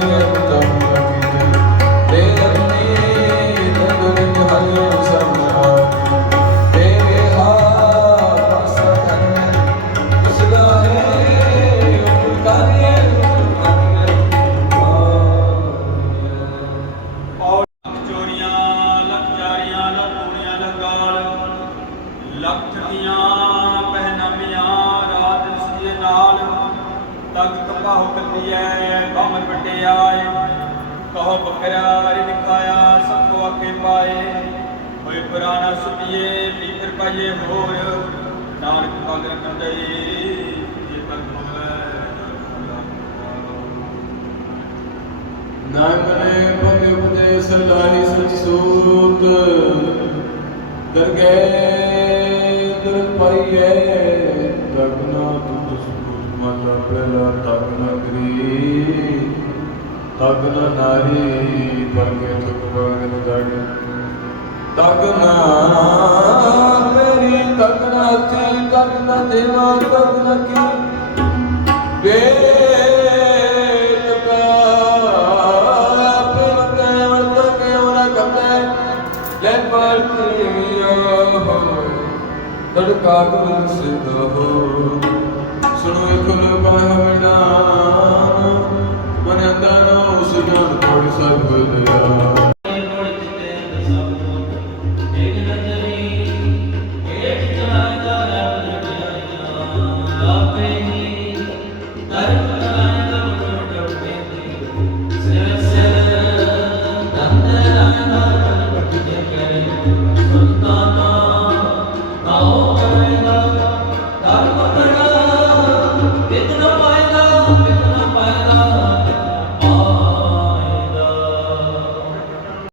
Thank you. ਤਗ ਕੱਪਾ ਹੋ ਕੱਲੀਐ ਬਾਮਨ ਵੱਡੇ ਆਏ। ਕਹੋ ਬਕਰਾ ਰੇ ਦਿਖਾਇਆ, ਸਭ ਕੋ ਆਕੇ ਪਾਏ। ਹੋਏ ਪੁਰਾਣਾ ਸੁਪੀਏ ਵੀ ਫਿਰ ਪਾਈਏ ਹੋਰ। ਨਾਨਕ ਪਾਗਲ ਕੰਦਈ ਜੇ ਪਰ ਨਾਮਨੇ ਭਗਿ ਉਪਦੇਸ ਲਾਹੀ ਸਚ ਸੂਤ। ਦਰਗਹਿ ਦਰ ਪਾਈਐ ਤਗਨਾ ਤੁਧ ਸੂਤ ਮਨ ਪਹਿਲਾ ਤਗਨਾ ਗਰੀ ਤਗਨਾ ਨਾਰੀ ਪਰਗੇ ਤੁਕ ਬਗਨ ਦਗ ਤਗਨਾ ਮੇਰੀ ਤਗਨਾ ਤੀ ਤਗਨਾ ਦੇਵਾ ਤਗਨਾ ਕੀ। ਵੇਦ ਕਾ ਆਪਨ ਕੈ ਤੜਕਾ ਗੁਰ ਸਿਧ ਹੋ। ਸੁਣੋ ਇਕਲ ਕਹ ਮਨ ਅੰਦਰ ਉਸ ਕੋੜ ਸਭ ਲਿਆ 매끄러